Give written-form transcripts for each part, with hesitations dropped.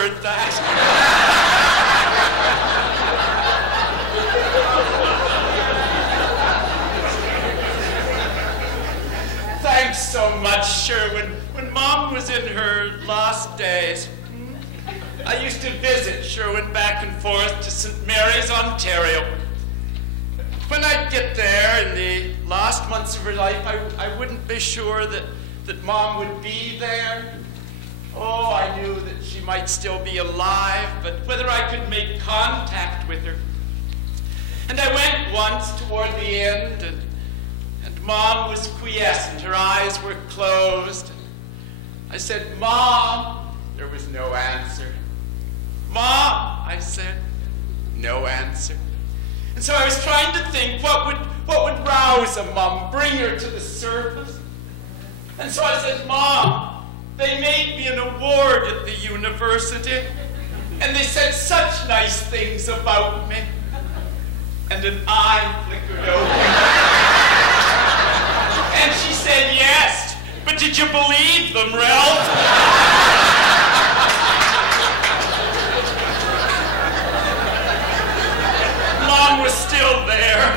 heard that. Thanks so much, Sherwin. When Mom was in her last days, I used to visit Sherwin back and forth to St. Mary's, Ontario. When I'd get there in the last months of her life, I wouldn't be sure that Mom would be there. Oh, I knew that she might still be alive, but whether I could make contact with her. And I went once toward the end, and Mom was quiescent. Her eyes were closed. I said, "Mom." There was no answer. "Mom," I said. No answer. And so I was trying to think what would rouse a mom, bring her to the surface. And so I said, "Mom, they made me an award at the university, and they said such nice things about me." And an eye flickered open. And she said, "Yes, but did you believe them, Ralph?" Mom was still there.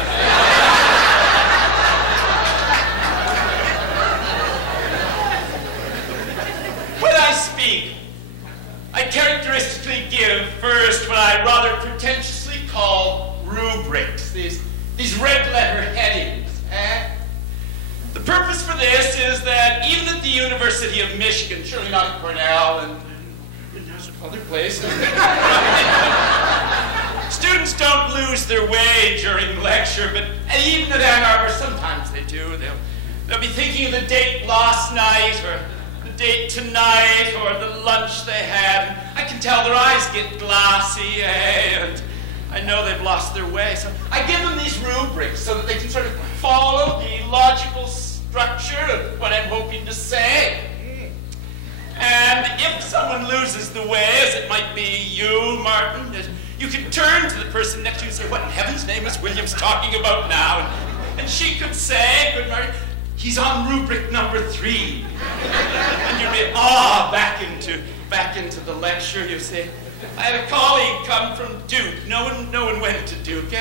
When I speak, I characteristically give first what I rather pretentiously call rubrics, these red letter headings. The purpose for this is that even at the University of Michigan, surely not at Cornell and other places, students don't lose their way during lecture, but even at Ann Arbor, sometimes they do. They'll be thinking of the date last night, or the date tonight, or the lunch they had. I can tell their eyes get glassy, and I know they've lost their way. So I give them these rubrics so that they can sort of follow the logical structure of what I'm hoping to say. And if someone loses the way, as it might be you, Martin, you can turn to the person next to you and say, "What in heaven's name is Williams talking about now?" And she could say, "Good Martin, he's on rubric number 3. And you'd be, back into the lecture. You say, "I had a colleague come from Duke." No one went to Duke.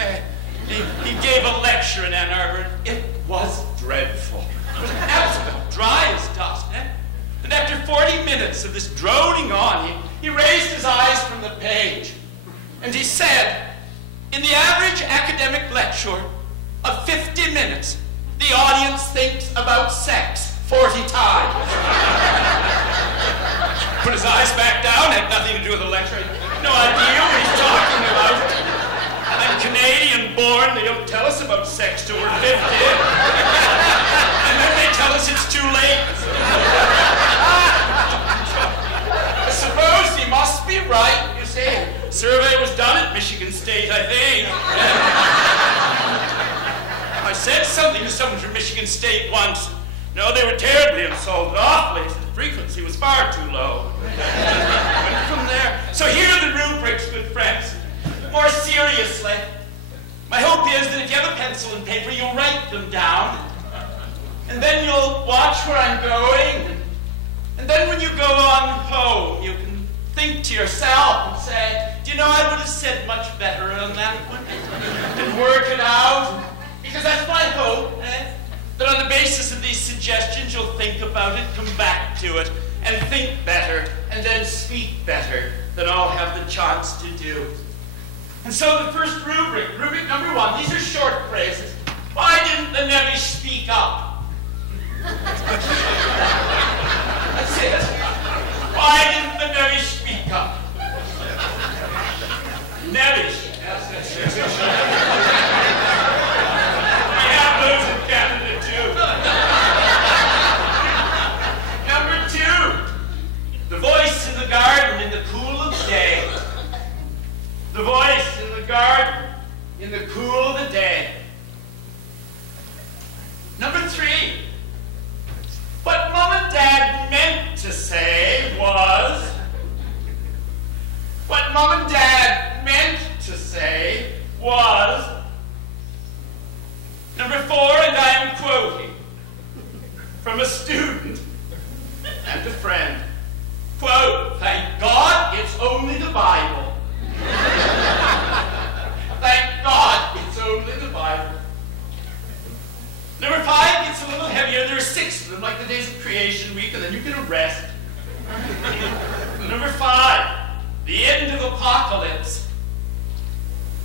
He gave a lecture in Ann Arbor. It was dreadful. It was absolutely dry as dust. And after 40 minutes of this droning on, he raised his eyes from the page, and he said, "In the average academic lecture of 50 minutes, the audience thinks about sex 40 times. Put his eyes back down, had nothing to do with the lecture. No idea what he's talking about. I'm Canadian born, they don't tell us about sex till we're 50. And then they tell us it's too late. I suppose he must be right, you see. Survey was done at Michigan State, I think. I said something to someone from Michigan State once. No, they were terribly insulted, awfully. The frequency was far too low. Went from there. So here are the rubrics, good friends. More seriously, my hope is that if you have a pencil and paper, you'll write them down. And then you'll watch where I'm going. And then when you go on home, you can think to yourself and say, "Do you know, I would have said much better on that one." And work it out. Because that's my hope, that on the basis of these suggestions, you'll think about it, come back to it, and think better, and then speak better than I'll have the chance to do. And so the first rubric number 1, these are short phrases. Why didn't the Nevish speak up? That's it. Why didn't the Nevish speak up? Nevish. We have those in Canada too. Number 2, the voice in the garden in the cool of the day. The voice in the garden in the cool of the day. Number 3, what Mom and Dad meant to say was, what Mom and Dad meant to say was, number 4, and I am quoting from a student and a friend, quote, "Thank God it's only Number 5 gets a little heavier. There are 6 of them, like the days of creation week, and then you get a rest. Number 5, the end of apocalypse.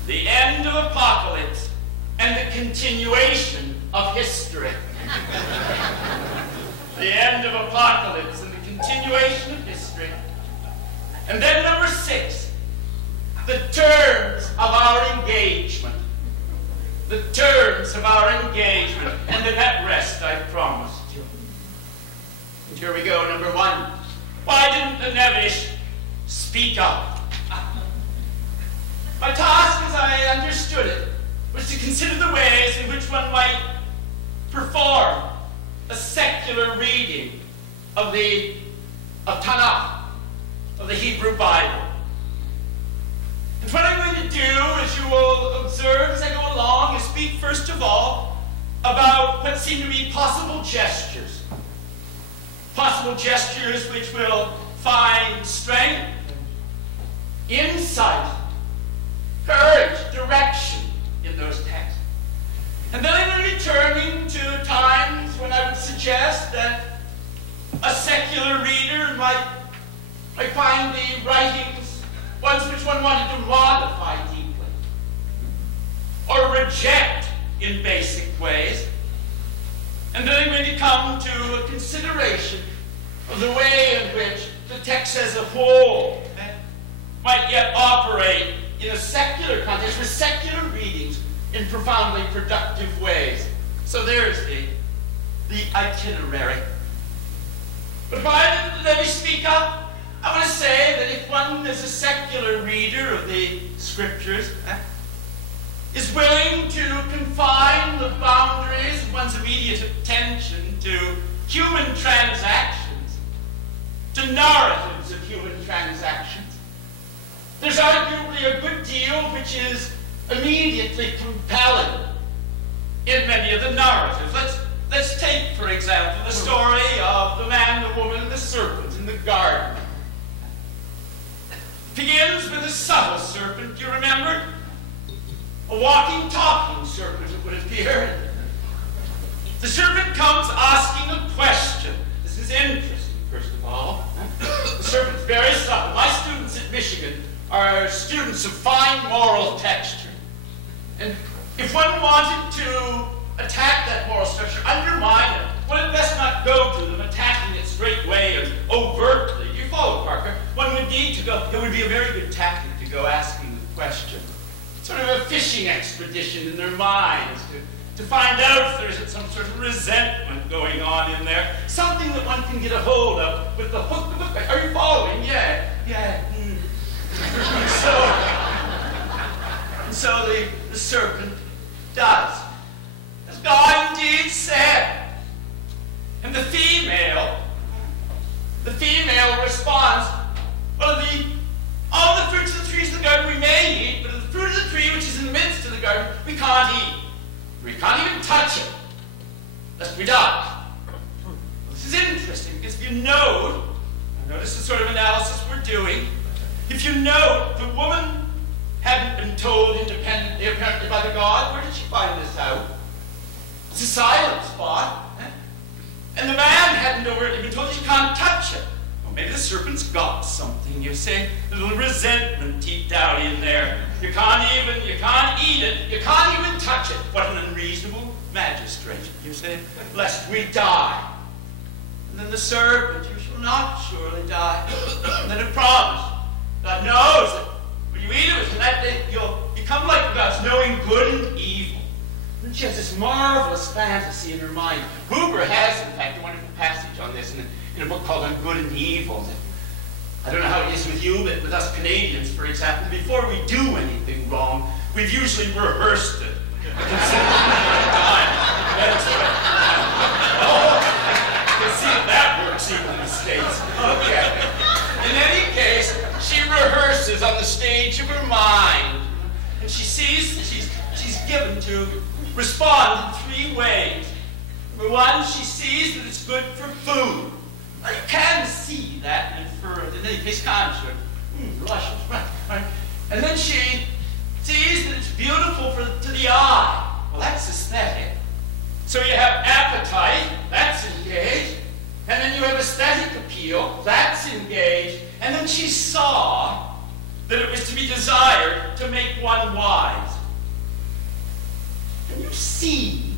The end of apocalypse and the continuation of history. The end of apocalypse and the continuation of history. And then number 6, the terms of our engagement. The terms of our engagement. And in that rest I promised you. And here we go, number 1. Why didn't the Nevish speak up? My task, as I understood it, was to consider the ways in which one might perform a secular reading of Tanakh, of the Hebrew Bible. And what I'm going to do, as you will observe as I go along, is speak first of all about what seem to be possible gestures. Possible gestures which will find strength, insight, courage, direction in those texts. And then I'm going to be turning to times when I would suggest that a secular reader might find the writings ones which one wanted to modify deeply or reject in basic ways. And then I'm going to come to a consideration of the way in which the text as a whole might yet operate in a secular context with secular readings in profoundly productive ways. So there's the itinerary. But why did they speak up? I want to say that if one is a secular reader of the scriptures, is willing to confine the boundaries of one's immediate attention to human transactions, to narratives of human transactions, there's arguably a good deal which is immediately compelling in many of the narratives. Let's take, for example, the story of the man, the woman, and the serpent in the garden. It begins with a subtle serpent, do you remember? A walking, talking serpent, it would appear. The serpent comes asking a question. This is interesting, first of all. The serpent's very subtle. My students at Michigan are students of fine moral texture. And if one wanted to attack that moral structure, undermine it, one had best not go to them attacking it straightway and overtly. Do you follow, Parker? One would need to go, it would be a very good tactic to go asking the question. Sort of a fishing expedition in their minds to find out if there's some sort of resentment going on in there. Something that one can get a hold of with the hook. Are you following? Yeah. And so the serpent does, as God indeed said. And the female responds, well, all the fruits of the trees of the garden we may eat, but of the fruit of the tree which is in the midst of the garden we can't eat. We can't even touch it, lest we die. Well, this is interesting, because if you note, notice the sort of analysis we're doing, if you note, the woman hadn't been told independently, apparently by the God. Where did she find this out? It's a silent spot. And the man hadn't overtly been told she can't touch it. Well, maybe the serpent's got something, you say. A little resentment deep down in there. You can't eat it, you can't even touch it. What an unreasonable magistrate, you say, lest we die. And then the serpent, you shall not surely die. And then it promised. God knows that when you eat of it, in that day, you'll become like God's, knowing good and evil. And she has this marvelous fantasy in her mind. Huber has, in fact, a wonderful passage on this in a book called On Good and Evil. I don't know how it is with you, but with us Canadians, for example, before we do anything wrong, we've usually rehearsed it. Time. Oh, you see if that works even in the States. Okay. In any case, she rehearses on the stage of her mind, and she sees that she's given to respond in 3 ways. Number 1, she sees that it's good for food. Now, you can see that and infer it. In any case, can't you? Luscious, right. And then she sees that it's beautiful to the eye. Well, that's aesthetic. So you have appetite, that's engaged. And then you have aesthetic appeal, that's engaged. And then she saw that it was to be desired to make one wise. And you see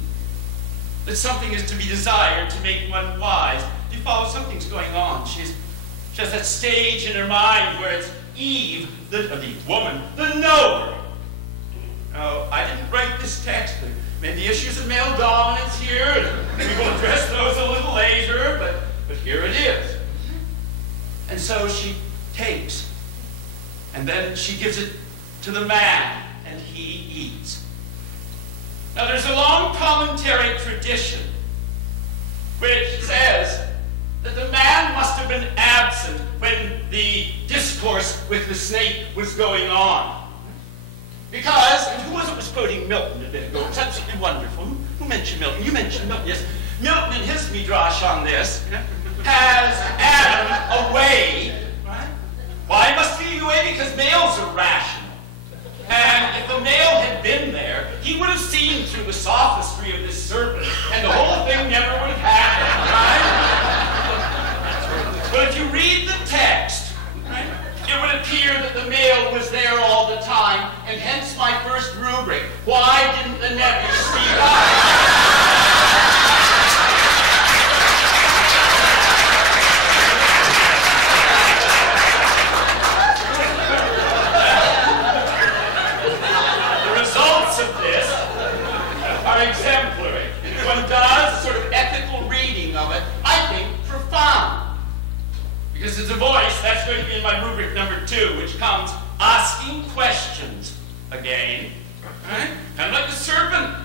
that something is to be desired to make one wise. You follow, something's going on. She has that stage in her mind where it's Eve, the woman, the knower. Now, I didn't write this text, but maybe issues of male dominance here, and maybe we'll address those a little later, but here it is. And so she takes, and then she gives it to the man, and he eats. Now, there's a long commentary tradition which says that the man must have been absent when the discourse with the snake was going on. Because, and who was it was quoting Milton a bit ago? It's absolutely wonderful. Who mentioned Milton? You mentioned Milton, yes. Milton, in his midrash on this, has Adam away. Right? Why must he be away? Because males are rational. And if the male had been there, he would have seen through the sophistry of this serpent, and the whole thing never would have happened, right? But if you read the text, right, it would appear that the male was there all the time, and hence my first rubric. Why didn't the Nebuchadnezzar speak up? Exemplary. If one does a sort of ethical reading of it, I think profound. Because it's a voice, that's going to be in my rubric number 2, which comes asking questions again. Right? Kind of like the serpent.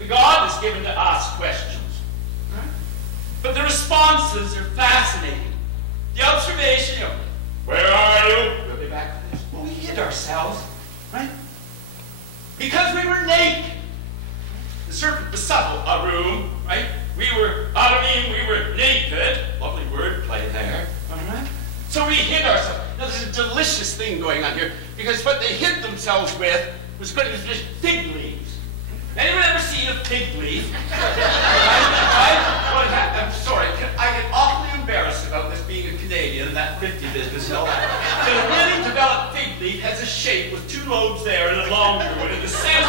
The God is given to ask questions. Right? But the responses are fascinating. The observation, where are you? We'll be back to this. Well, we hid ourselves, right? Because we were naked. The serpent was subtle, a room, right? We were naked. Lovely word play there, all right? So we hid ourselves. Now there's a delicious thing going on here, because what they hid themselves with was going to be just fig leaves. Anyone ever seen a fig leaf? right? I'm sorry, I get awfully embarrassed about this being a Canadian and that 50 business and all that. The really developed fig leaf has a shape with 2 lobes there and a longer one in the center.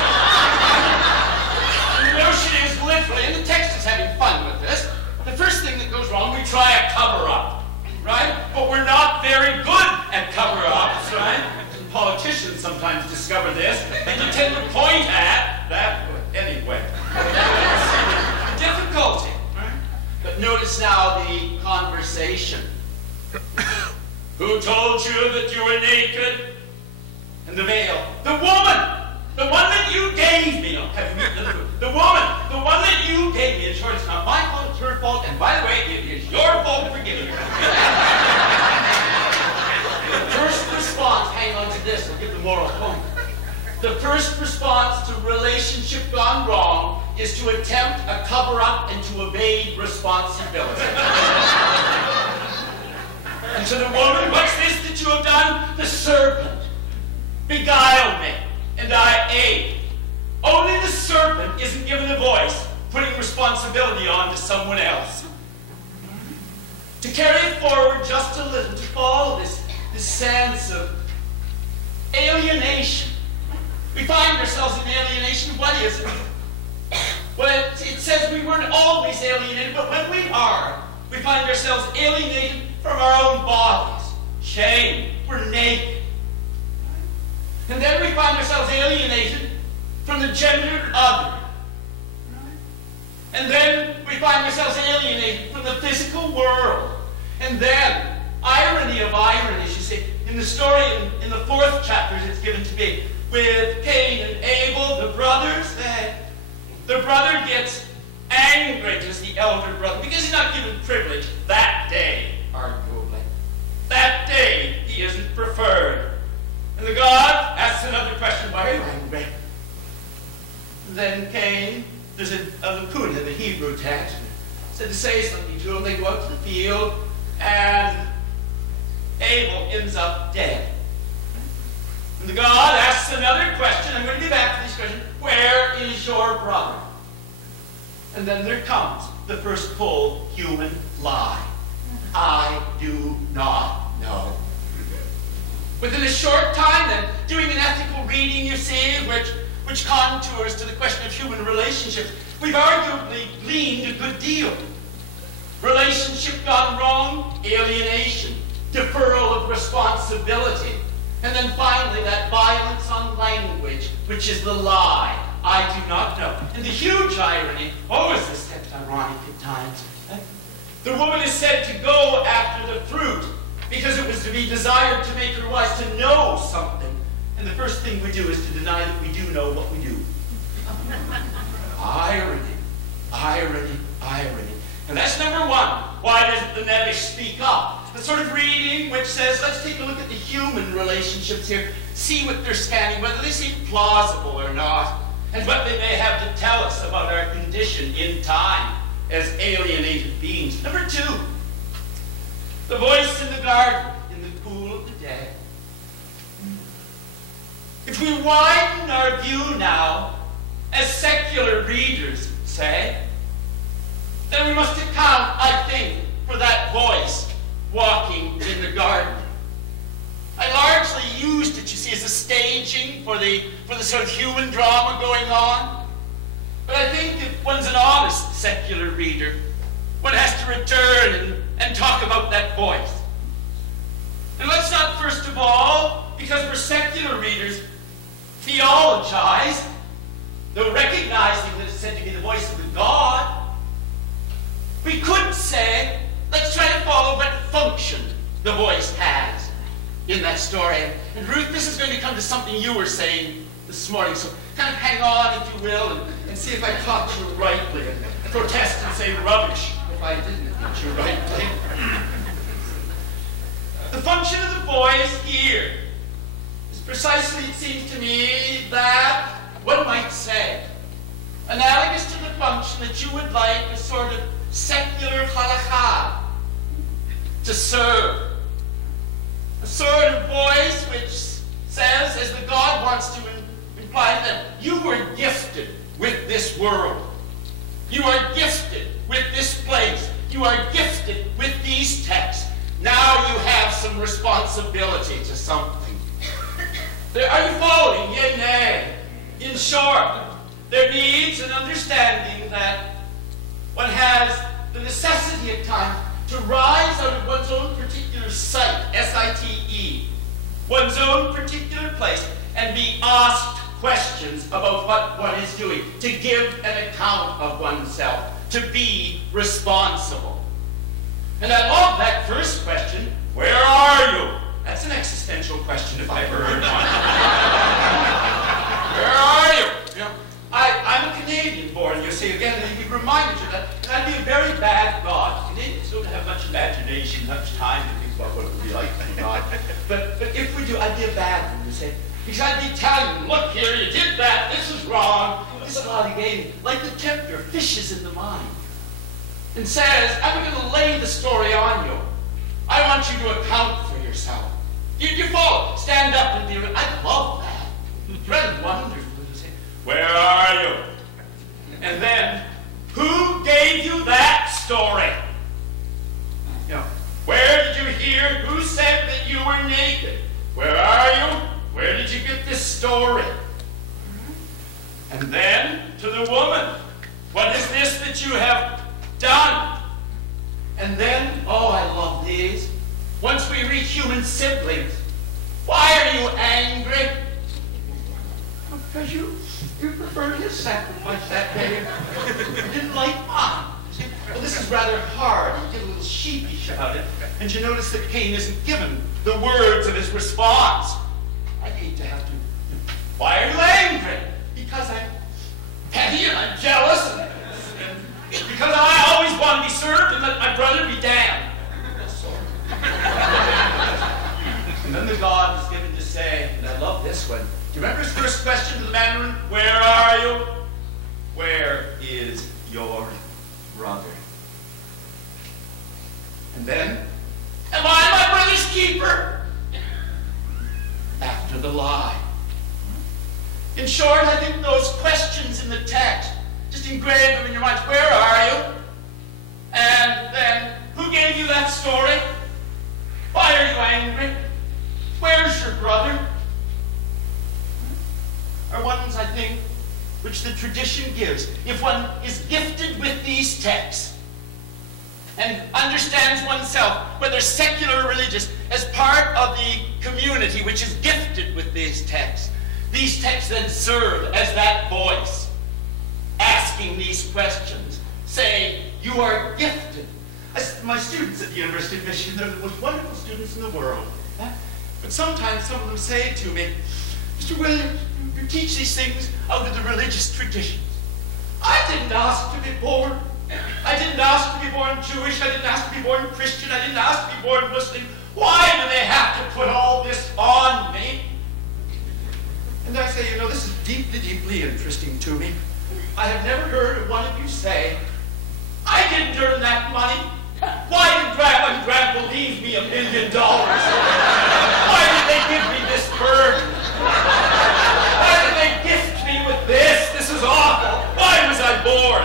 The notion is literally, and the text is having fun with this, the first thing that goes wrong, we try a cover-up, right? But we're not very good at cover-ups, right? And politicians sometimes discover this, and you tend to point at that anyway. Difficulty, right? But notice now the conversation. Who told you that you were naked? And the male, the woman! The one that you gave me, the one that you gave me. In short, it's not my fault, it's her fault, and by the way, it is your fault for giving her. The first response, hang on to this, I'll give the moral point. The first response to relationship gone wrong is to attempt a cover-up and to evade responsibility. And to the woman, what's this that you have done? The serpent beguiled me. And I ate. Only the serpent isn't given a voice, putting responsibility on to someone else. To carry it forward just a little, to follow this sense of alienation. We find ourselves in alienation. What is it? Well, it says we weren't always alienated, but when we are, we find ourselves alienated from our own bodies. Shame. We're naked. And then we find ourselves alienated from the gendered other. And then we find ourselves alienated from the physical world. And then, irony of ironies, you see, in the story, in the 4th chapter, it's given to me, with Cain and Abel, the brothers, the brother gets angry as the elder brother, because he's not given privilege that day, arguably. That day, he isn't preferred. And the God asks another question, why are you angry? Then Cain, there's a lacuna in the Hebrew text, said to say something to him. They go out to the field, and Abel ends up dead. And the God asks another question. I'm going to get back to this question. Where is your brother? And then there comes the first full human lie. I do not know. Within a short time, then, doing an ethical reading, you see, which contours to the question of human relationships, we've arguably gleaned a good deal. Relationship gone wrong, alienation, deferral of responsibility, and then finally that violence on language, which is the lie. I do not know. And the huge irony, is this text ironic at times? The woman is said to go after the fruit because it was to be desired to make her wise, to know something. And the first thing we do is to deny that we do know what we do. Irony, irony, irony. And that's number one. Why doesn't the Nevish speak up? The sort of reading which says, let's take a look at the human relationships here, see what they're scanning, whether they seem plausible or not, and what they may have to tell us about our condition in time as alienated beings. Number two, the voice in the garden, in the cool of the day. If we widen our view now, as secular readers say, then we must account, I think, for that voice walking in the garden. I largely used it, you see, as a staging for the sort of human drama going on. But I think if one's an honest secular reader, one has to return and talk about that voice. And let's not, first of all, because we're secular readers, theologize, though recognizing that it's said to be the voice of the God. We could say, let's try to follow what function the voice has in that story. And Ruth, this is going to come to something you were saying this morning, so kind of hang on, if you will, and see if I taught you rightly. And protest and say rubbish if I didn't teach you rightly. The function of the voice here is precisely, it seems to me, that, one might say, analogous to the function that you would like a sort of secular halakha to serve. A sort of voice which says, as the God wants to imply to them, you were gifted with this world. You are gifted with this place. You are gifted with these texts. Now you have some responsibility to something. Are you following? Yea, nay. In short, there needs an understanding that one has the necessity at times to rise out of one's own particular site, S-I-T-E, one's own particular place, and be asked questions about what one is doing, to give an account of oneself, to be responsible. And I love that first question, where are you? That's an existential question if I ever heard one. Where are you? You know, I'm a Canadian born, you see, again, you reminded you that, and I'd be a very bad God. Canadians don't have much imagination, much time to think about what it would be like to be God. But if we do, I'd be a bad one, you say. Because I'd be telling them, look here, you did that, this is wrong. This God gave me, like the tempter, fishes in the mind, and says, I'm going to lay the story on you. I want you to account for yourself. You follow, stand up and be, I love that. It's rather wonderful to say, where are you? And then, who gave you that story? You know, where did you hear? Who said that you were naked? Where are you? Where did you get this story? And then, to the woman, what is this that you have done? And then, oh, I love these. Once we reach human siblings, why are you angry? Because you preferred his sacrifice that day. You didn't like mine. Well, this is rather hard. You get a little sheepish about it. And you notice that Cain isn't given the words of his response. I hate to have to. Why are you angry? Because I'm petty and I'm jealous and because I always want to be served and let my brother be damned. And then the God is given to say, and I love this one. Do you remember his first question to the Mandarin? Where are you? Where is your brother? And then, am I my brother's keeper? After the lie. In short, I think those questions in the text Just engrave them in your minds. Where are you? And then, who gave you that story? Why are you angry? Where's your brother? Are ones, I think, which the tradition gives. If one is gifted with these texts and understands oneself, whether secular or religious, as part of the community which is gifted with these texts then serve as that voice, asking these questions, saying, you are gifted. My students at the University of Michigan, they're the most wonderful students in the world. But sometimes some of them say to me, Mr. Williams, you teach these things out of the religious traditions. I didn't ask to be born. I didn't ask to be born Jewish. I didn't ask to be born Christian. I didn't ask to be born Muslim. Why do they have to put all this on me? And I say, you know, this is deeply, deeply interesting to me. I have never heard of one of you say, I didn't earn that money. Why did Grandma and Grandpa leave me $1 million? Why did they give me this burden? Why did they gift me with this? This is awful. Why was I born?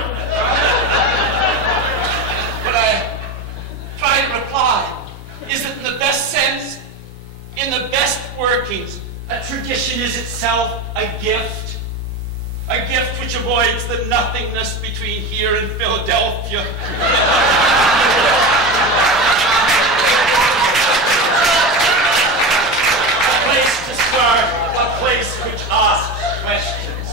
What I try to reply is that in the best sense, in the best workings, a tradition is itself a gift which avoids the nothingness between here and Philadelphia. A place to start, a place which asks questions.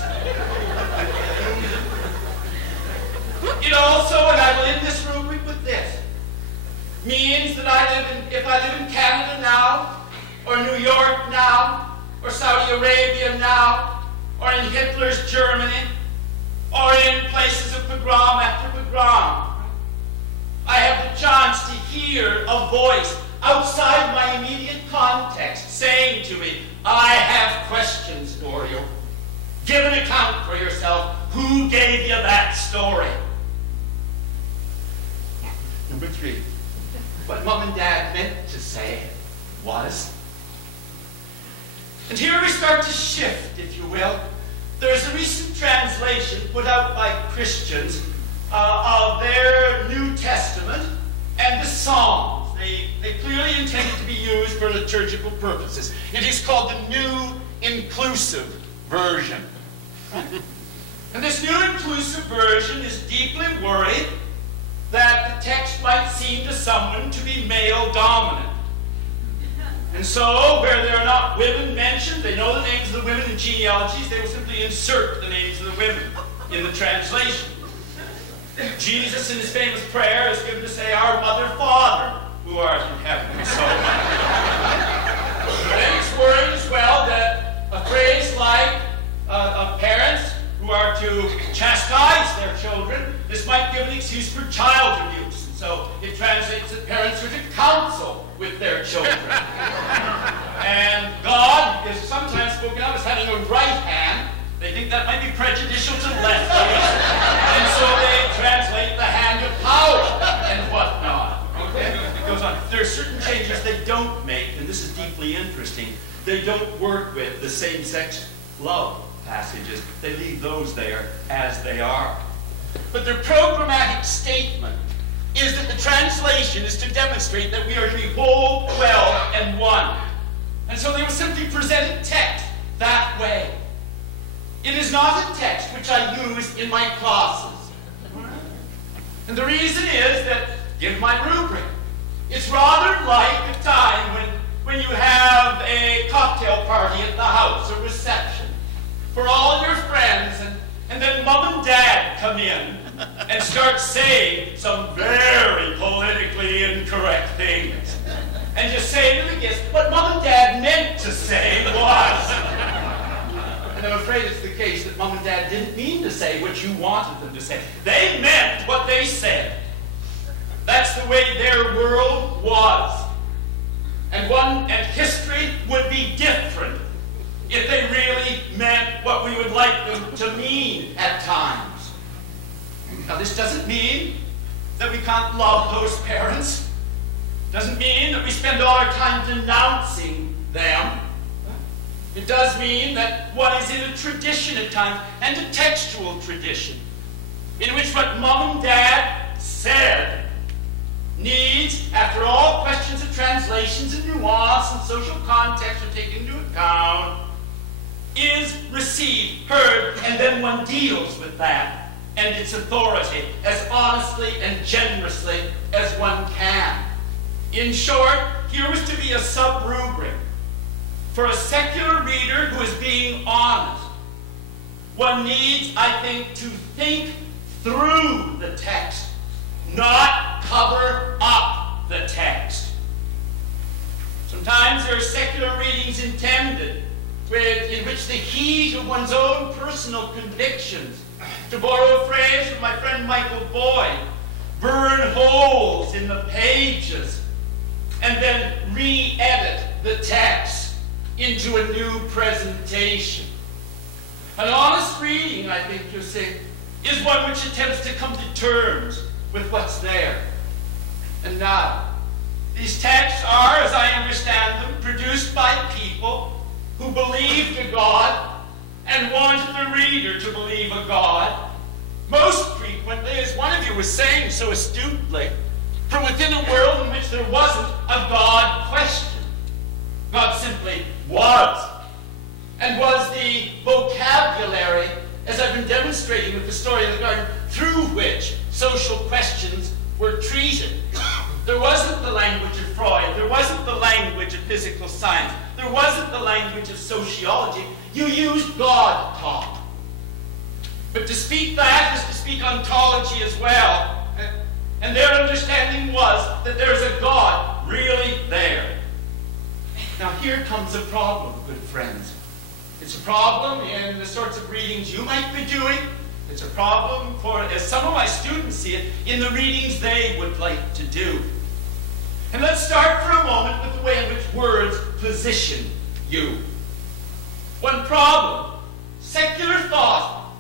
It also, and I will end this rubric with this, means that if I live in Canada now, or New York now, or Saudi Arabia now, or in Hitler's Germany, or in places of pogrom after pogrom, I have the chance to hear a voice outside my immediate context saying to me, I have questions for you. Give an account for yourself. Who gave you that story? Number 3, what Mom and Dad meant to say was, and here we start to shift, if you will. There's a recent translation put out by Christians of their New Testament and the Psalms. They clearly intended to be used for liturgical purposes. It is called the New Inclusive Version. And this New Inclusive Version is deeply worried that the text might seem to someone to be male-dominant. And so, where there are not women mentioned, they know the names of the women in genealogies, they will simply insert the names of the women in the translation. Jesus, in his famous prayer, is given to say, Our Mother, Father, who art in heaven, and so on. Then it's worried as well that a phrase like of parents who are to chastise their children, this might give an excuse for child abuse. And so it translates that parents are to counsel with their children. And God is sometimes spoken of as having a right hand. They think that might be prejudicial to lefties. And so they translate the hand of power and whatnot. Okay? It goes on. There are certain changes they don't make, and this is deeply interesting. They don't work with the same-sex love passages. They leave those there as they are. But their programmatic statement is that the translation is to demonstrate that we are to be whole, well, and one. And so they will simply present a text that way. It is not a text which I use in my classes. And the reason is that, give my rubric, it's rather like a time when you have a cocktail party at the house, a reception, for all your friends, and then Mom and Dad come in and start saying some very politically incorrect things. And you say to the guests, what Mom and Dad meant to say was. And I'm afraid it's the case that Mom and Dad didn't mean to say what you wanted them to say. They meant what they said. That's the way their world was. And history would be different if they really meant what we would like them to mean at times. Now, this doesn't mean that we can't love those parents. Doesn't mean that we spend all our time denouncing them. It does mean that one is in a tradition at times, and a textual tradition. in which what Mom and Dad said needs, after all questions of translations and nuance and social context are taken into account, is received, heard, and then one deals with that and its authority as honestly and generously as one can. In short, here was to be a sub-rubric for a secular reader who is being honest. One needs, I think, to think through the text, not cover up the text. Sometimes there are secular readings intended in which the heat of one's own personal convictions, to borrow a phrase from my friend Michael Boyd, burn holes in the pages and then re-edit the text into a new presentation. An honest reading, I think you'll say, is one which attempts to come to terms with what's there. And now, these texts are, as I understand them, produced by people who believed a God and wanted the reader to believe a God, most frequently, as one of you was saying so astutely, from within a world in which there wasn't a God question. God simply was, and was the vocabulary, as I've been demonstrating with the story of the garden, through which social questions were treated. There wasn't the language of Freud. There wasn't the language of physical science. There wasn't the language of sociology. You used God talk. But to speak that is to speak ontology as well. And their understanding was that there's a God really there. Now here comes a problem, good friends. It's a problem in the sorts of readings you might be doing. It's a problem for, as some of my students see it, in the readings they would like to do. And let's start for a moment with the way in which words position you. One problem, secular thought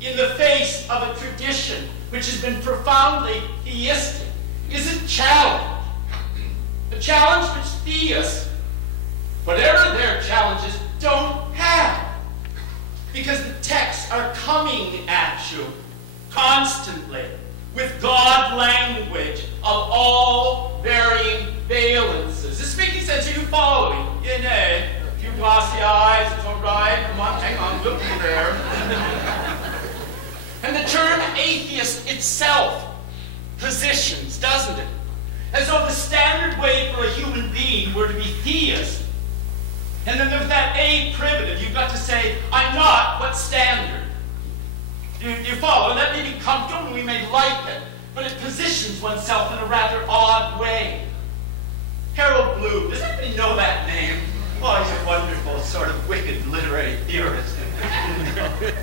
in the face of a tradition which has been profoundly theistic is a challenge. A challenge which theists, whatever their challenges, don't have. Because the texts are coming at you constantly with God language of all varying valences. Is this making sense? Are you following? Yeah, nay. A few glossy eyes, it's all right. Come on, hang on, we'll be there. And the term atheist itself positions, doesn't it? As though the standard way for a human being were to be theist. And then there's that A privative. You've got to say, I'm not, but standard. You follow? And that may be comfortable, and we may like it, but it positions oneself in a rather odd way. Harold Bloom, does anybody know that name? Oh, he's a wonderful, sort of wicked literary theorist.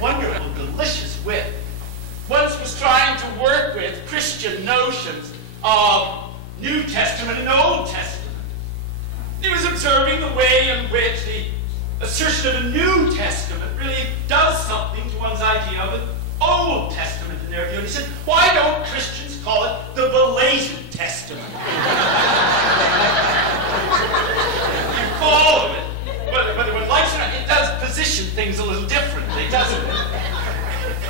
Wonderful, delicious wit. Once was trying to work with Christian notions of New Testament and Old Testament. He was observing the way in which the assertion of a New Testament really does something to one's idea of an Old Testament in their view. And he said, why don't Christians call it the belated Testament? You follow it. Whether one likes it or not, it does position things a little differently, doesn't it?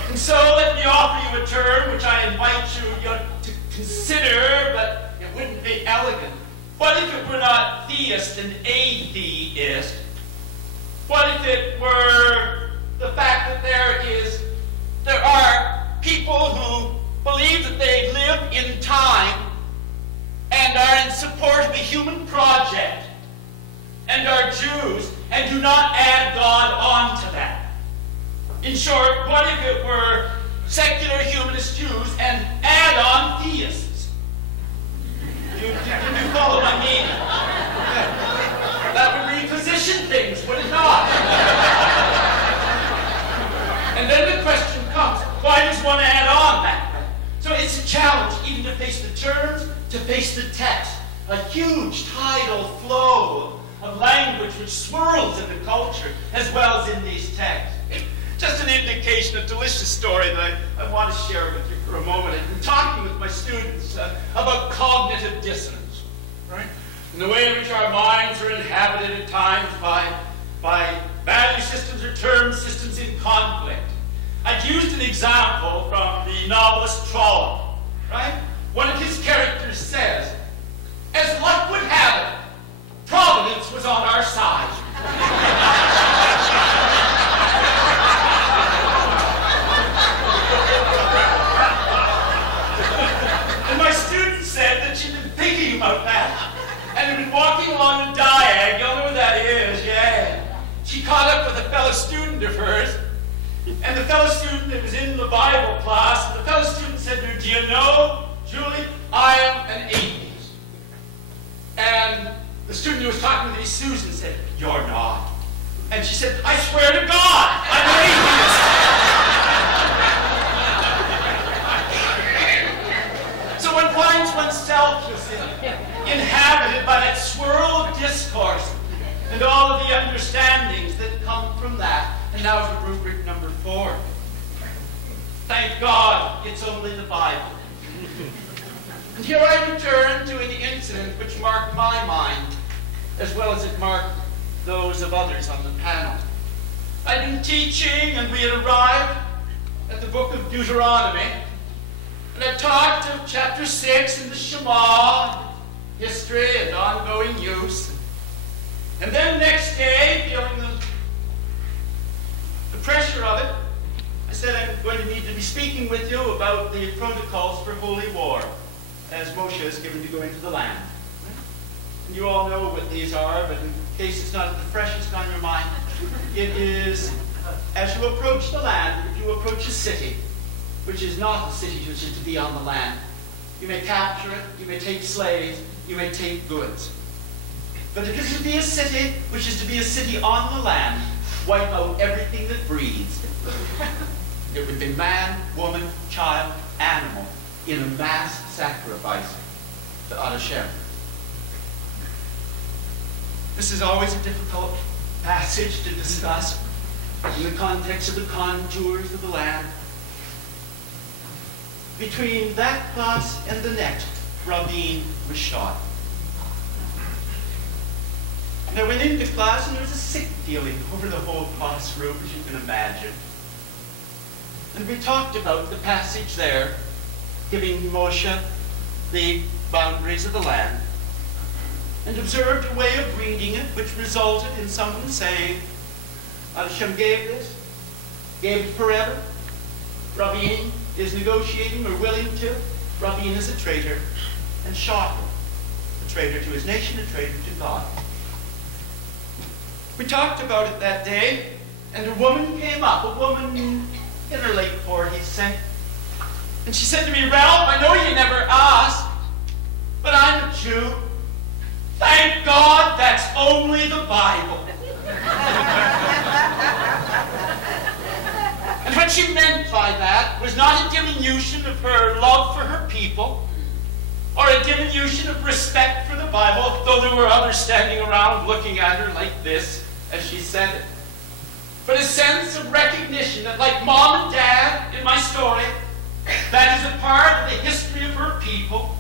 And so let me offer you a term which I invite you to consider, but it wouldn't be elegant. What if it were not theist and atheist? What if it were the fact that there are people who believe that they live in time and are in support of a human project and are Jews and do not add God onto that? In short, what if it were secular humanist Jews and add on theists? Do you follow my meaning? That would reposition things, would it not? And then the question comes, why does one add on that? So it's a challenge even to face the terms, to face the text. A huge tidal flow of language which swirls in the culture as well as in these texts. Just an indication, a delicious story that I want to share with you for a moment. I've been talking with my students about cognitive dissonance, right? And the way in which our minds are inhabited at times by value systems or term systems in conflict. I'd used an example from the novelist Trollope, right? One of his characters says, as luck would have it, Providence was on our side. And my student said that she'd been thinking about that and had been walking along the diag. You'll know who that is, yeah. She caught up with a fellow student of hers, and the fellow student that was in the Bible class, the fellow student said to her, do you know, Julie, I am an atheist. And the student who was talking to me, Susan, said, you're not. And she said, I swear to God, I'm an atheist. So one finds oneself, you see, inhabited by that swirl of discourse and all of the understandings that come from that. And now for rubric number 4. Thank God it's only the Bible. And here I return to an incident which marked my mind, as well as it marked those of others on the panel. I'd been teaching, and we had arrived at the book of Deuteronomy, and I talked of chapter 6 in the Shema, history and ongoing use. And then the next day, feeling the pressure of it, I said I'm going to need to be speaking with you about the protocols for holy war, as Moshe is given to go into the land. And you all know what these are, but in case it's not the freshest on your mind, it is, as you approach the land, if you approach a city, which is not a city which is to be on the land, you may capture it, you may take slaves, you may take goods. But if it is to be a city which is to be a city on the land, wipe out everything that breathes. It would be man, woman, child, animal, in a mass sacrifice to Hashem. This is always a difficult passage to discuss in the context of the contours of the land. Between that class and the next, Rabin was shot. And I went into class, and there was a sick feeling over the whole classroom, as you can imagine. And we talked about the passage there, giving Moshe the boundaries of the land, and observed a way of reading it which resulted in someone saying, Hashem gave this, gave it forever. Rabin is negotiating or willing to. Rabin is a traitor, and shot him. A traitor to his nation, a traitor to God. We talked about it that day, and a woman came up, a woman in her late 40s, and she said to me, Ralph, I know you never asked, but I'm a Jew. Thank God that's only the Bible. And what she meant by that was not a diminution of her love for her people, or a diminution of respect for the Bible, though there were others standing around looking at her like this as she said it. But a sense of recognition that, like Mom and Dad in my story, that is a part of the history of her people,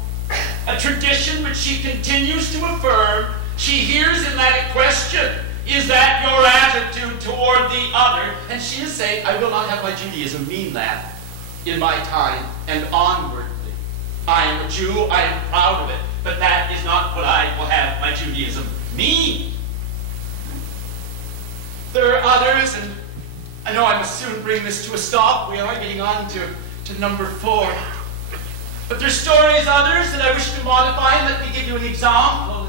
a tradition which she continues to affirm. She hears in that a question, is that your attitude toward the other? And she is saying, I will not have my Judaism mean that in my time and onwardly. I am a Jew, I am proud of it, but that is not what I will have my Judaism mean. There are others, and I know I must soon bring this to a stop. We are getting on to number 4. But there's stories, others, that I wish to modify, and let me give you an example.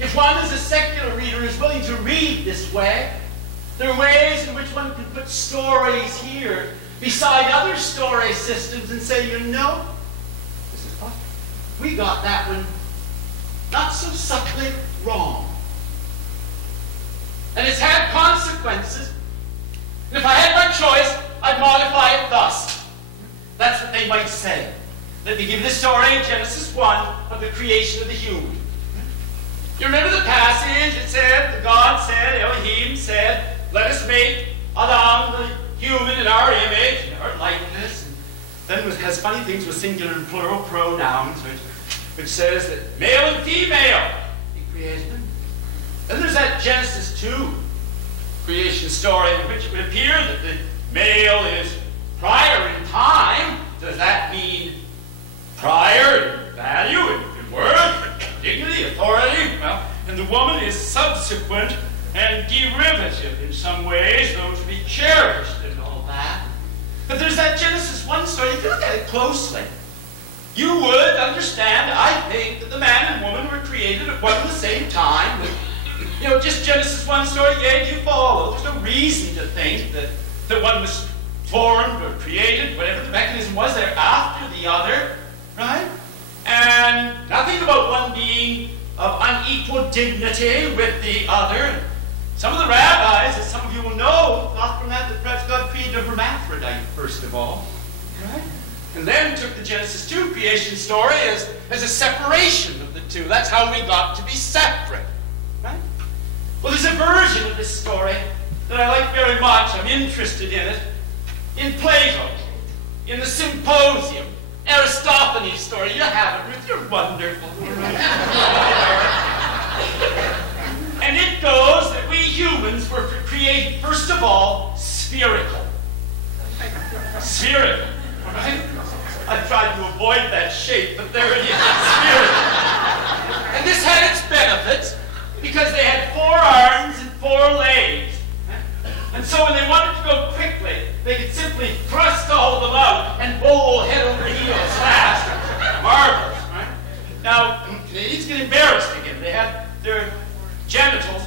If one is a secular reader is willing to read this way, there are ways in which one can put stories here beside other story systems and say, you know, this is what we got that one not so subtly wrong. And it's had consequences. And if I had my choice, I'd modify it thus. That's what they might say. Let me give the story in Genesis 1 of the creation of the human. You remember the passage? It said, God said, Elohim said, let us make Adam, the human, in our image, in our likeness. And then it has funny things with singular and plural pronouns, which says that male and female, he created them. Then there's that Genesis 2 creation story in which it would appear that the male is prior in time, does that mean prior in value, in worth, dignity, authority? Well, and the woman is subsequent and derivative in some ways, though to be cherished and all that. But there's that Genesis 1 story. If you look at it closely, you would understand, I think, that the man and woman were created at one and the same time. You know, just Genesis 1 story, yeah, you follow. There's no reason to think that one was formed or created, whatever the mechanism was there, after the other, right? And nothing about one being of unequal dignity with the other. Some of the rabbis, as some of you will know, thought from that perhaps God created a hermaphrodite, first of all, right? And then took the Genesis 2 creation story as a separation of the two. That's how we got to be separate, right? Well, there's a version of this story that I like very much. I'm interested in it. In Plato, in the Symposium, Aristophanes' story. You have it, Ruth. You're wonderful. And it goes that we humans were created, first of all, spherical. Spherical, right? I tried to avoid that shape, but there it is, spherical. And this had its benefits because they had 4 arms and 4 legs. And so when they wanted to go quickly, they could simply thrust all of them out and bowl head over heels fast. Marvelous, right? Now, Canadians get embarrassed again. They had their genitals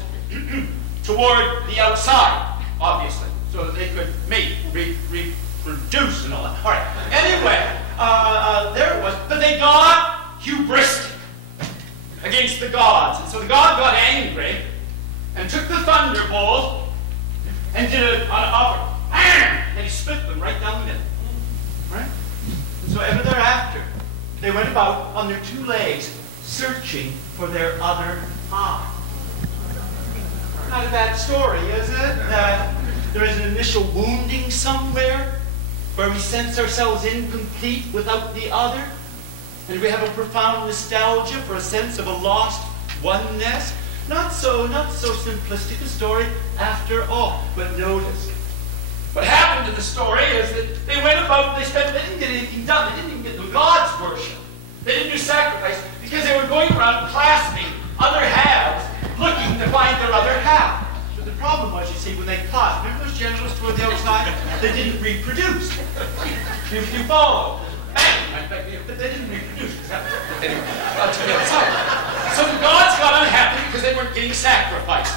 toward the outside, obviously, so that they could mate, reproduce and all that. All right. Anyway, there it was. But they got hubristic against the gods. And so the god got angry and took the thunderbolt and did it on an upper. And he split them right down the middle. Right? And so ever thereafter, they went about on their 2 legs, searching for their other half. Not a bad story, is it? That there is an initial wounding somewhere where we sense ourselves incomplete without the other, and we have a profound nostalgia for a sense of a lost oneness. Not so simplistic a story after all. But notice, what happened to the story is that they went about, they didn't get anything done. They didn't even get the gods' worship. They didn't do sacrifice because they were going around clasping other halves, looking to find their other half. But the problem was, you see, when they clasped, remember those genitals toward the outside? They didn't reproduce. You follow? But they didn't reproduce. Anyway, I'll tell you outside. So the gods got unhappy because they weren't getting sacrificed.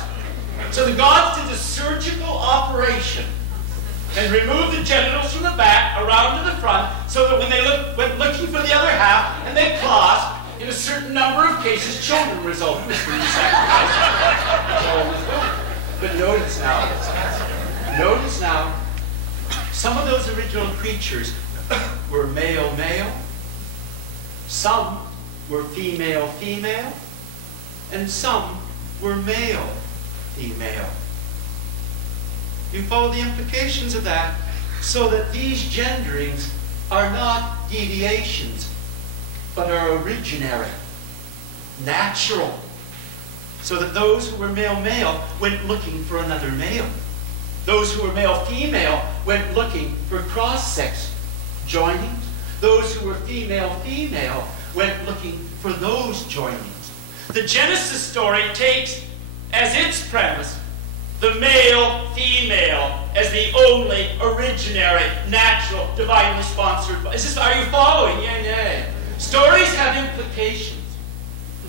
So the gods did a surgical operation and removed the genitals from the back around to the front, so that when they went looking for the other half and they clasped, in a certain number of cases, children resulted from the sacrifice. But notice now, some of those original creatures were male-male, some were female-female, and some were male-female. You follow the implications of that, so that these genderings are not deviations, but are originary, natural, so that those who were male-male went looking for another male. Those who were male-female went looking for cross-sex joinings. Those who were female-female went looking for those joinings. The Genesis story takes as its premise the male-female as the only originary, natural, divinely sponsored. Are you following? Yeah. Stories have implications.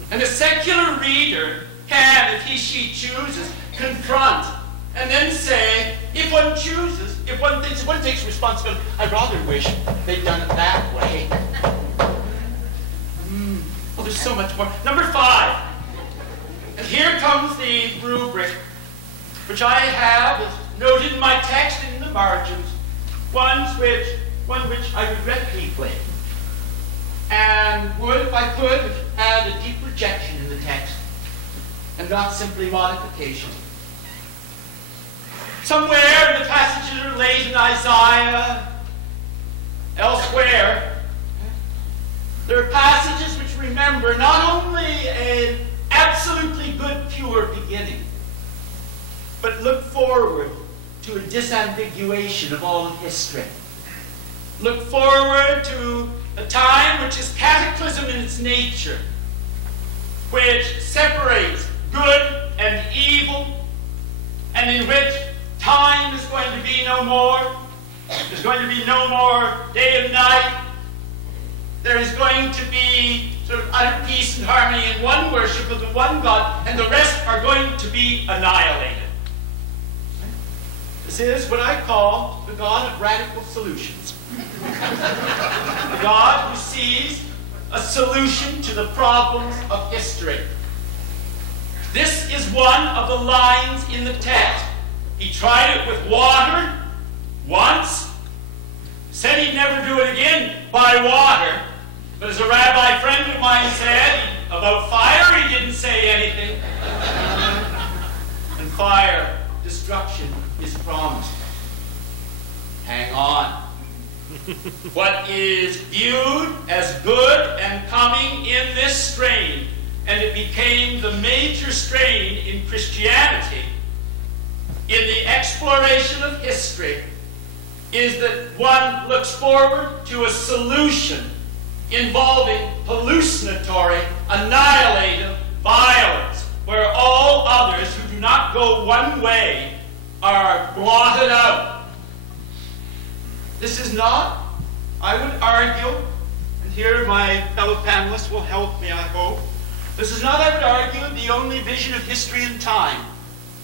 And a secular reader can, if she chooses, confront and then say, if one chooses, if one takes responsibility, I rather wish they'd done it that way. Well, there's so much more. Number 5. And here comes the rubric, which I have noted in my text and in the margins, one which I regret deeply, and would, if I could, add a deep rejection in the text, and not simply modification. Somewhere in the passages that are laid in Isaiah, elsewhere, there are passages which remember not only an absolutely good, pure beginning, but look forward to a disambiguation of all of history. look forward to a time which is cataclysm in its nature, which separates good and evil, and in which time is going to be no more. There's going to be no more day and night. There is going to be sort of utter peace and harmony in one worship of the one God, and the rest are going to be annihilated. This is what I call the God of radical solutions. The God who sees a solution to the problems of history. This is one of the lines in the text. He tried it with water once, said he'd never do it again by water. But as a rabbi friend of mine said, about fire he didn't say anything. And fire, destruction, is promised. Hang on. What is viewed as good and coming in this strain, and it became the major strain in Christianity, in the exploration of history, is that one looks forward to a solution involving hallucinatory, annihilative violence, where all others who do not go one way are blotted out. This is not, I would argue, and here my fellow panelists will help me, I hope, this is not, I would argue, the only vision of history and time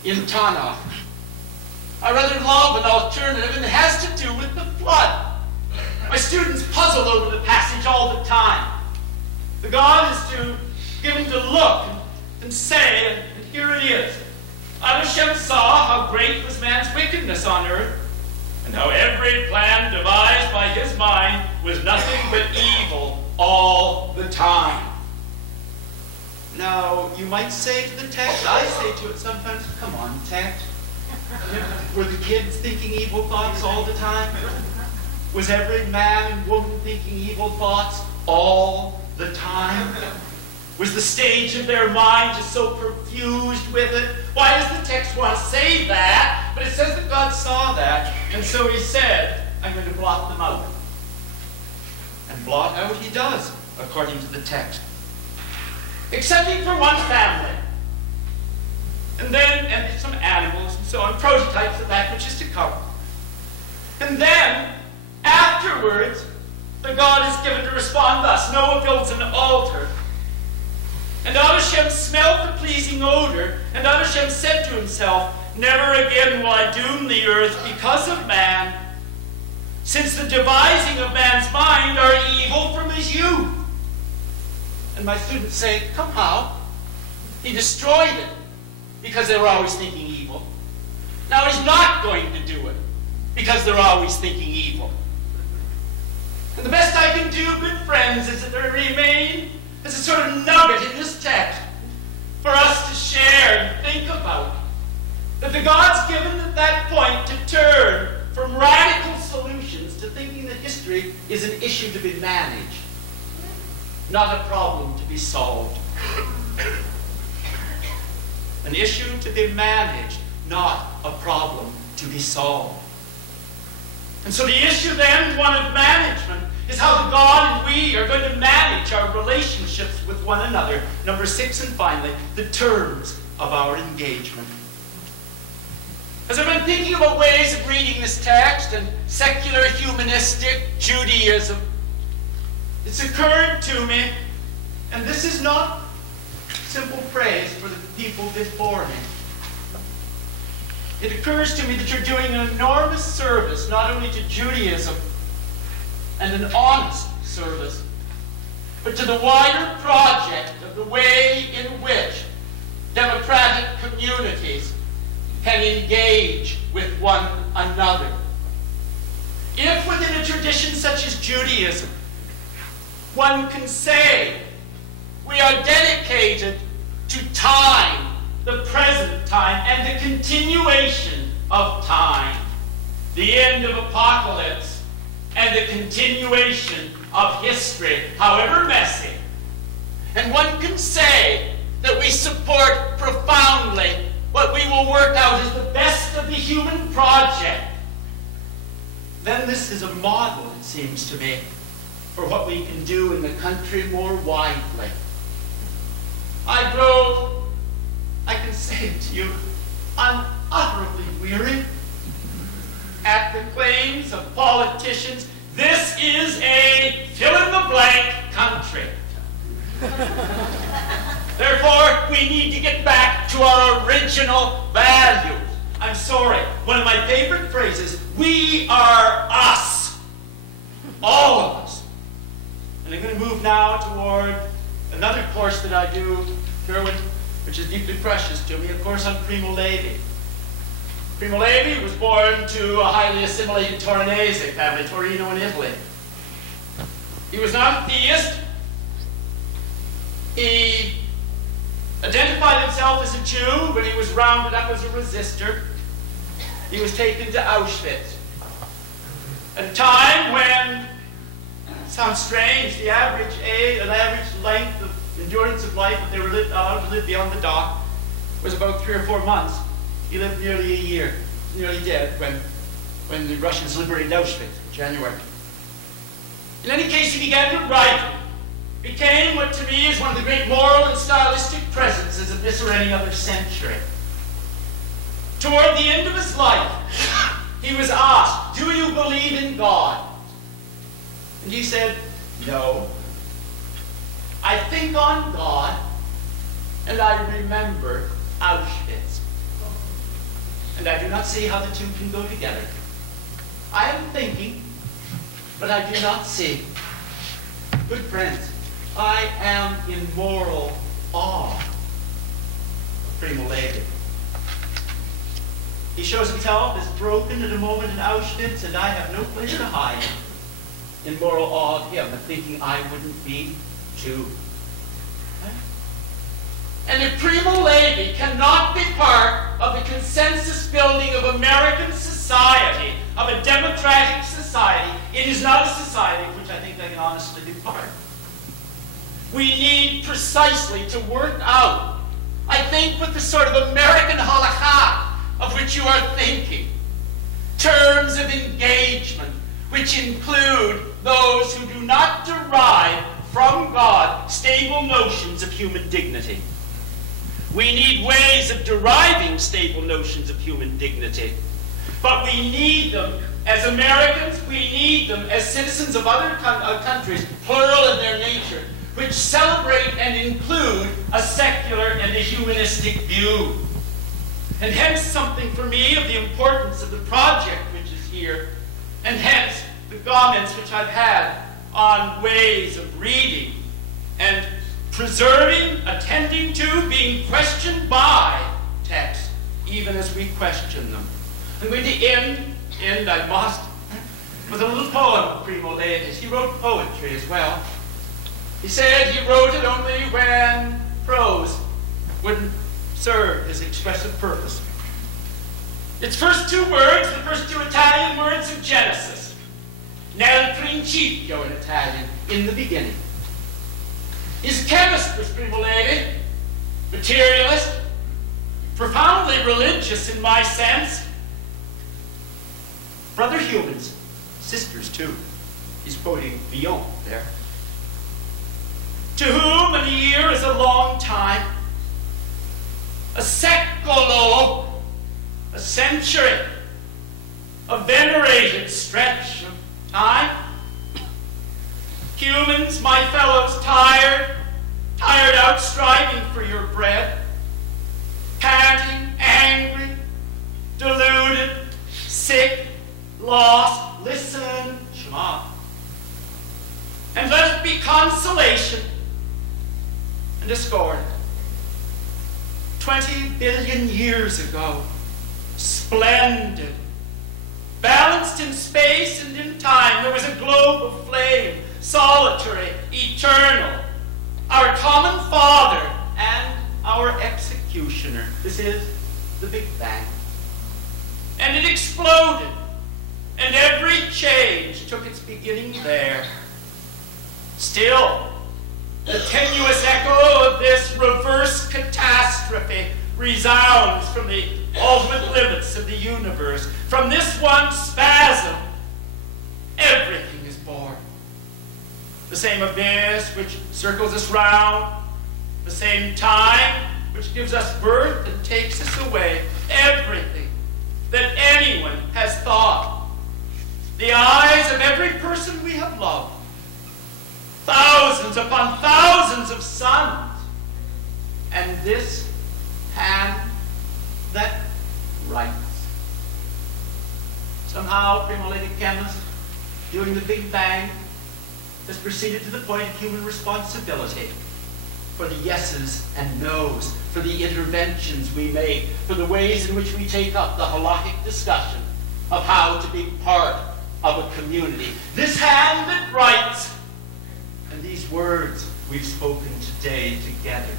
in Tanakh. I rather love an alternative, and it has to do with the flood. My students puzzle over the passage all the time. The God is given to look and say, and here it is. Hashem saw how great was man's wickedness on earth, and how every plan devised by his mind was nothing but evil all the time. Now, you might say to the text, I say to it sometimes, come on, text. Were the kids thinking evil thoughts all the time? Was every man and woman thinking evil thoughts all the time? Was the stage of their mind just so perfused with it? Why does the text want to say that? But it says that God saw that, and so he said, I'm going to blot them out. And blot out he does, according to the text. Excepting for one family. And some animals, and so on, prototypes of that which is to come. And then, afterwards, the God is given to respond thus. Noah builds an altar. And Hashem smelled the pleasing odor, and Hashem said to himself, never again will I doom the earth because of man, since the devising of man's mind are evil from his youth. And my students say, come how? He destroyed it because they were always thinking evil. Now he's not going to do it because they're always thinking evil. And the best I can do, good friends, is that there remain as a sort of nugget in this text for us to share and think about. That the God's given at that point to turn from radical solutions to thinking that history is an issue to be managed, not a problem to be solved. An issue to be managed, not a problem to be solved. And so the issue then, one of management, is how the God and we are going to manage our relationships with one another. Number 6, and finally, the terms of our engagement. As I've been thinking about ways of reading this text and secular humanistic Judaism, it's occurred to me, and this is not simple praise for the people before me. It occurs to me that you're doing an enormous service, not only to Judaism, and an honest service, but to the wider project of the way in which democratic communities can engage with one another. If within a tradition such as Judaism, one can say, we are dedicated to time, the present time, and the continuation of time, the end of apocalypse, and the continuation of history, however messy. And one can say that we support profoundly what we will work out as the best of the human project. then this is a model, it seems to me, for what we can do in the country more widely. I can say it to you, unutterably weary at the claims of politicians. This is a fill-in-the-blank country. Therefore, we need to get back to our original values. I'm sorry, one of my favorite phrases, we are us. All of us. And I'm going to move now toward another course that I do, Kerwin, which is deeply precious to me, a course on Primo Levi. Primo Levi was born to a highly assimilated Torinese family, Torino in Italy. He was not a theist. He identified himself as a Jew, but he was rounded up as a resistor. He was taken to Auschwitz at a time when, it sounds strange, the average length of endurance of life that they were allowed to live beyond the dock was about 3 or 4 months. He lived nearly a year, nearly dead when the Russians liberated Auschwitz in January. In any case, he began to write. Became what to me is one of the great moral and stylistic presences of this or any other century. Toward the end of his life, he was asked, "Do you believe in God?" And he said, "No. I think on God, and I remember Auschwitz. And I do not see how the two can go together. I am thinking, but I do not see." Good friends, I am in moral awe of Primo Levi. He shows himself as broken at a moment in Auschwitz, and I have no place to hide in moral awe of him, and thinking I wouldn't be too. And if Primo Levi cannot be part of the consensus building of American society, of a democratic society, it is not a society of which I think they can honestly be part. We need precisely to work out, I think, with the sort of American halakha of which you are thinking, terms of engagement which include those who do not derive from God stable notions of human dignity. We need ways of deriving stable notions of human dignity, but we need them as Americans, we need them as citizens of other countries, plural in their nature, which celebrate and include a secular and a humanistic view. And hence something for me of the importance of the project which is here, and hence the comments which I've had on ways of reading and preserving, attending to, being questioned by texts, even as we question them. I'm going to end, I must, with a little poem of Primo Levi's. He wrote poetry as well. He said he wrote it only when prose wouldn't serve his expressive purpose. Its first 2 words, the first 2 Italian words of Genesis. Nel principio in Italian, in the beginning. He's a chemist, was Primo Levi, materialist, profoundly religious in my sense. Brother humans, sisters too. He's quoting Villon there. To whom a year is a long time, a secolo, a century, a venerated stretch of time. Humans, my fellows, tired out striving for your bread, panting, angry, deluded, sick, lost, listen, Shema. And let it be consolation and discord. 20 billion years ago, splendid, balanced in space and in time, there was a globe of flame, solitary, eternal, our common father and our executioner. This is the Big Bang. And it exploded, and every change took its beginning there. Still, the tenuous echo of this reverse catastrophe resounds from the ultimate limits of the universe. From this one spasm, the same abyss which circles us round, the same time which gives us birth and takes us away, everything that anyone has thought, the eyes of every person we have loved, thousands upon thousands of suns, and this hand that writes. Somehow, primo-levi chemist, during the Big Bang, has proceeded to the point of human responsibility for the yeses and nos, for the interventions we make, for the ways in which we take up the halakhic discussion of how to be part of a community. This hand that writes, and these words we've spoken today together.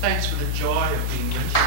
Thanks for the joy of being with you.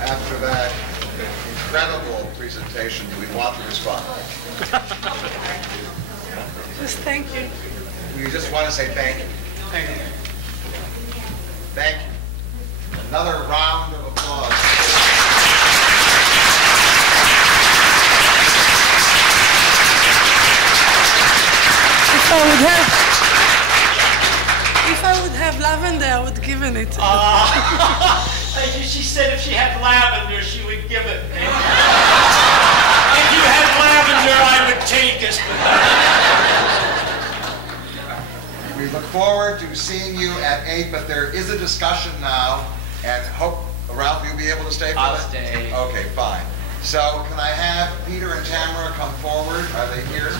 After that incredible presentation, do we want to respond? Just thank you. We just want to say thank you. Thank you. Thank you. Another round of applause. If I would have lavender, I would give it. She said if she had lavender, she would give it. If you had lavender, I would take it. We look forward to seeing you at 8, but there is a discussion now, and hope, Ralph, you'll be able to stay for I'll that? stay. Okay, fine. So can I have Peter and Tamara come forward? Are they here?